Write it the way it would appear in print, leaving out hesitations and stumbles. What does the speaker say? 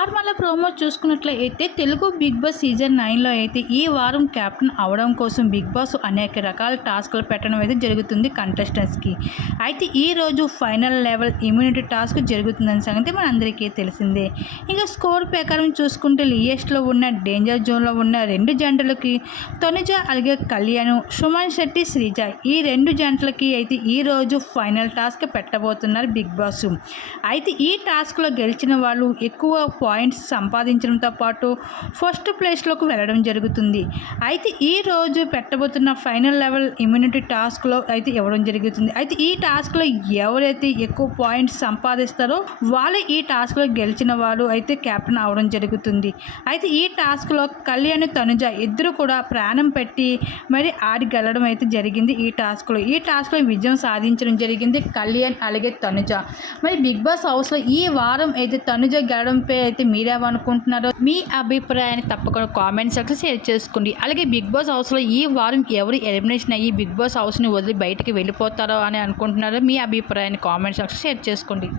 నార్మల్‌గా ప్రోమో చూసుకున్నట్లయితే Telugu big boss season 9లో అయితే ఈ వారం కెప్టెన్ అవ్వడం కోసం బిగ్ బాస్ అనేక రకాల టాస్క్‌లు పెట్టడం అయితే జరుగుతుంది కంటెస్టెంట్స్‌కి. అయితే ఈరోజు ఫైనల్ లెవెల్ ఇమ్యూనిటీ టాస్క్ జరుగుతుందనే సంగతి మనందరికీ తెలిసిందే. ఇక స్కోర్ ప్రకారం చూసుకుంటే లియెస్ట్‌లో ఉన్న డేంజర్ జోన్‌లో ఉన్న 2 జంటలకి తనుజ అలాగే కళ్యాణ్, సుమన్ శెట్టి, శ్రీజ ఈ 2 జంటలకి అయితే ఈరోజు ఫైనల్ టాస్క్ పెట్టబోతున్నారు బిగ్ బాస్. అయితే ఈ టాస్క్‌లో గెలిచిన వాళ్ళు ఎక్కువ పాయింట్స్ సంపాదించడంతో పాటు ఫస్ట్ ప్లేస్లోకి వెళ్ళడం జరుగుతుంది. అయితే ఈరోజు పెట్టబోతున్న ఫైనల్ లెవెల్ ఇమ్యూనిటీ టాస్క్లో అయితే ఇవ్వడం జరుగుతుంది. అయితే ఈ టాస్క్లో ఎవరైతే ఎక్కువ పాయింట్స్ సంపాదిస్తారో వాళ్ళే ఈ టాస్క్లో గెలిచిన వాళ్ళు అయితే కెప్టెన్ అవడం జరుగుతుంది. అయితే ఈ టాస్క్లో కళ్యాణ్, తనుజ ఇద్దరు కూడా ప్రాణం పెట్టి మరి ఆడి గెలడం అయితే జరిగింది. ఈ టాస్క్లో విజయం సాధించడం జరిగింది కళ్యాణ్ అలాగే తనుజ. మరి బిగ్ బాస్ హౌస్లో ఈ వారం అయితే తనుజ గెలడంపై అయితే మీరేమనుకుంటున్నారో మీ అభిప్రాయాన్ని తప్పకుండా కామెంట్ సెక్షన్ షేర్ చేసుకోండి. అలాగే బిగ్ బాస్ హౌస్లో ఈ వారం ఎవరు ఎలిమినేషన్ అయ్యి బిగ్ బాస్ హౌస్ని వదిలి బయటికి వెళ్ళిపోతారో అని అనుకుంటున్నారో మీ అభిప్రాయాన్ని కామెంట్ సెక్షన్ షేర్ చేసుకోండి.